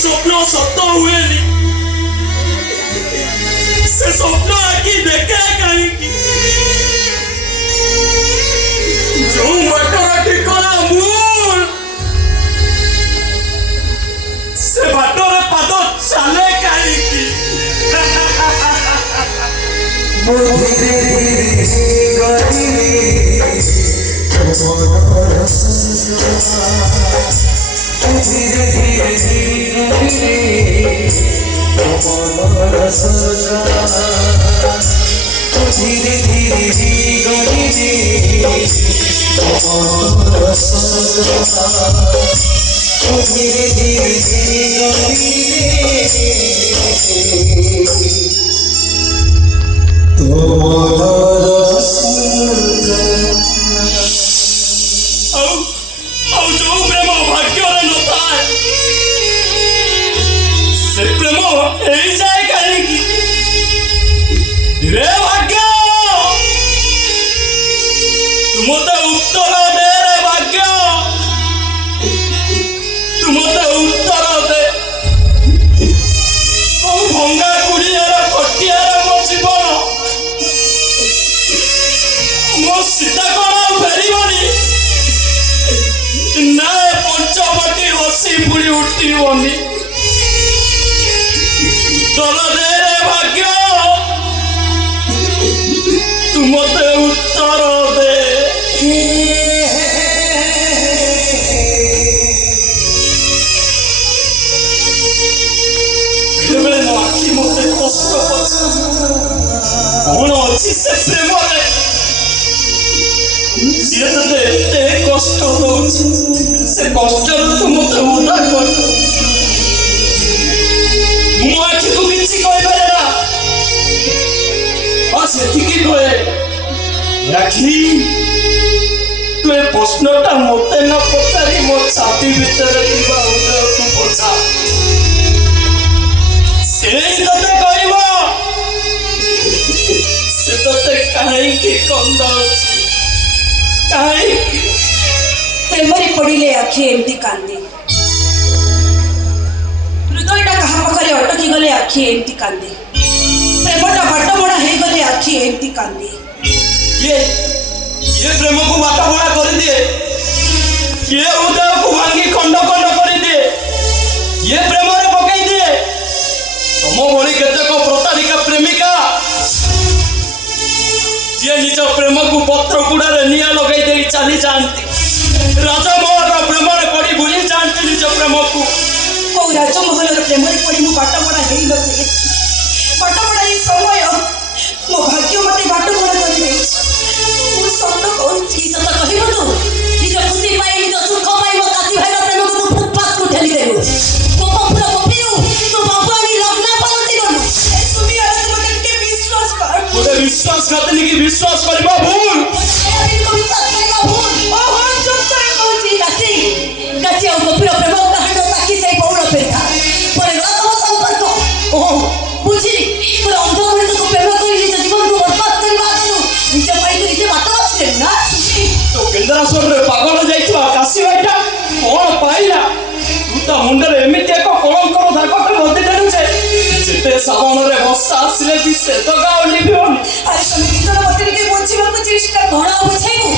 स्वप्न सत हुए से स्वप्न आखि देखे कहीं जो बाटर ठिकाना मूल से बाटर पाद चले कहीं धीरे धीरे धीरे जो प्रेम भाग्य न थाए से प्रेम हो जाए कहीं रे भाग्य तुम तो उत्तर दे रे भाग्य तुम तो उत्तर दे कौ भंगा कुड़ियार कटियार मो जीवन मो सीता कौन फेरबनी ना पंचवटी हसी बुड़ी उठिबनी दल दे रे भाग्य तू मते उत्तर दे मो आखि मते कष्ट कौन अच्छी से प्रेम सी ते कष्ट दौची से कष्ट तू मत उद्धार कर मो आखि को किसी कहबे ना और से कहे राखी तू ए प्रश्नटा मते न पचारि मो छाती भीतर दिबा उदय तू पचा से तते कहबो से तते काहे की कंद अछि प्रेमरे पड़िले आखि एमती कांदी हृदयटा कहा पाखरे अटकी गले आखि एमती कांदी प्रेमटा बाटबड़ा हो गले आखि एमती कांदी ये प्रेम को बाटबड़ा कर दिए ये हृदय को भांगी खंड खंड कर दिए ये प्रेम रे पकई दिए तुम भली केतेक प्रतारिका प्रेमिका जे निज प्रेम को पत्र गुड़े निया लगे दे चली जाती राजमहल प्रेम पड़ी भूली जाती निज प्रेम को कौ राजमहल प्रेम पड़ी मु बाटबड़ा हो नथे बाटबड़ा ये समय मो भाग्य मते बाटबड़ा कर दे मु सत कहूची सत कहबो तू निज खुशी पाई निज सुख पाई मो काशी भाई प्रेम को तू फुटपाथ को ठेली देबो तो पूरा कपिउ तो बाबुआनी लग्न पलटी गनु ए सुमी आले तू मते के विश्वास कर गोटे विश्वास करतनी कि विश्वास करबा भूल विश्वास करबा भूल ओ हो चुप कर कहूची काशी काशी और कपिउ प्रेम कांड साक्षी से पौड़ पेथा पर तम संपर्क ओ बुझी पर अंध मनुष्य को प्रेम कर निज जीवन को बर्बाद करबा देनु निज पाई तो निज बात अछि ना तो केंद्राश्वर रे पागल जाइछवा काशी भाईटा कोन पाइला तू तो मुंडरे एमिति एक कलंकर दागटे बदि देनु छे जेते सावन रे वर्षा आसिले भी से तो गाओ लिबिवन अरे तुम कितन बतरी के बुझिबा को चेष्टा घोड़ा बुझाइबू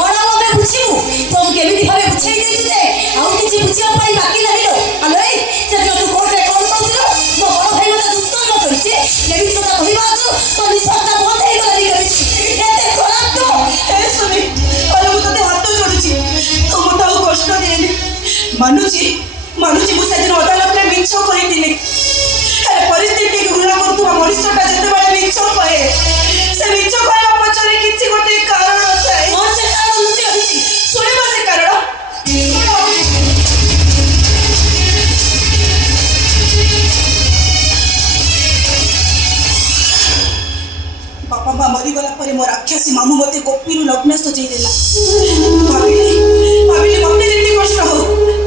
घोड़ा मते बुझिबू तुम केमिति भाबे बुझाइ देछि जे आउ किछि बुझिया पाई बाकी नाही रो अले से जो तू कोर्ट रे कोन कहतिलो मो बड़ भाई मते दुष्कर्म करिछि लेकिन तो कहिबा तो निश्वासता बंद हे गला करिछि एते खराब तो ए सुनी अरे मु तते हाथ जोडुछि तो मते आउ कष्ट देनी मानुची मु सेदिन अदालत रे मिछ कहितिले परिस्थिति घृणा करतुवा मनुष्यटा जेतेबेले मिछ कहे से मिछ कहला पछरे किछि गोटे कारण थाए मोर से कारण लुचि रहिछि सुनिबा से कारण बापा माँ मरी गला परे मोर राक्षसी मामू मते गोपीरु लग्न सजई देला भाबिली मते जेते कष्ट हो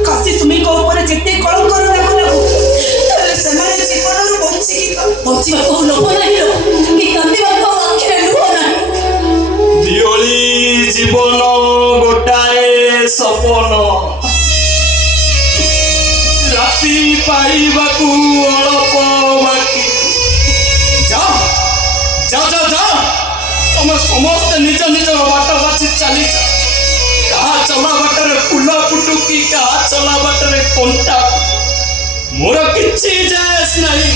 काशी सुमी को ऊपर जेते कलंक करू लागो ସେମାନେ ଜୀବନରୁ ବଞ୍ଚିବାକୁ ଲୋଭ ନାହିଁ କି କାନ୍ଦିବାକୁ ଆଖିରେ ଲୁହ ନାହିଁ ଦିଓଳି ଜୀବନ ଗୋଟାଏ ସପନ ରାତି ରାତି ପାଇବାକୁ ଅଳପ ବାକି। ଯାଅ ଯାଅ ଯାଅ ଯାଅ, ତମେ ସମସ୍ତେ ନିଜ ନିଜର ବାଟ ବାଛି ଚାଲିଛ। କାହା ଚଲା ବାଟରେ ଫୁଲ ଫୁଟୁକି କାହା ଚଲା ବାଟରେ କଣ୍ଟା, ମୋର କିଛି ଯାଏସ୍ ନାହିଁ।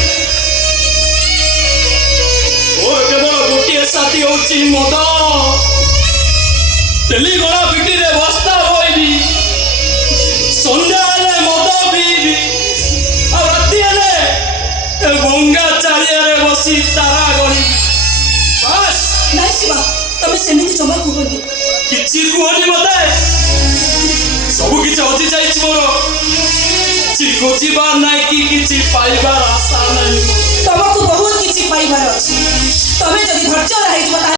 ମୋର କେବଳ ଗୋଟିଏ ସାଥୀ ହଉଛି ମଦ। ଡେଲି ଗଳା ପିଠିରେ ବସ୍ତା ବୋଇବି, ସନ୍ଧ୍ୟା ହେଲେ ମଦ ପିଇବି, ଆଉ ରାତି ହେଲେ ଏ ଭଙ୍ଗା ଚାରିଆରେ ବସି ତାରା ଗଣିବି। ବାସ୍, ନାଇଁ ଶିବା, ତମେ ସେମିତି ଜମା କୁହନି। କିଛି କୁହନି ମତେ, ସବୁ କିଛି ହଜି ଯାଇଛି ମୋର। କିଛି ଖୋଜିବାର ନାହିଁ କି କିଛି ପାଇବାର ଆଶା ନାହିଁ। ତମକୁ